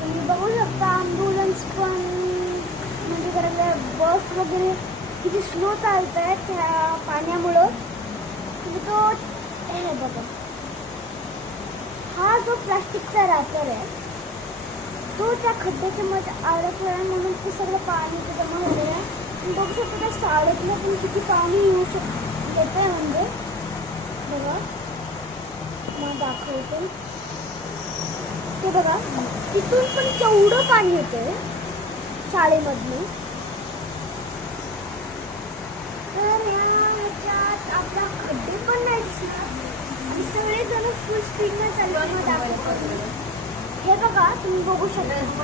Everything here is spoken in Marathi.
तुम्ही बघू शकता ॲम्ब्युलन्स पण म्हणजे करायला बस वगैरे किती स्लो चालत आहेत ह्या पाण्यामुळं. म्हणजे तो हे बघा, हा जो प्लास्टिकचा रॅपर आहे तो त्या खड्ड्याच्या मध्ये अडकला म्हणून ते सगळं पाणी जमा झालेलं आहे. तुम्ही बघू शकता त्या शाळेतलं पण किती पाणी येऊ येत आहे. म्हणजे बघा मला दाखवते ते बघा, तिथून पण केवढं पाणी येतंय शाळेमधून. तर ह्याच्यात आपला खड्डे पण नाही दिसणार आणि सगळेजण फुल स्पीडनं चालताना दाखवतात. हे बघा तुम्ही बघू शकता.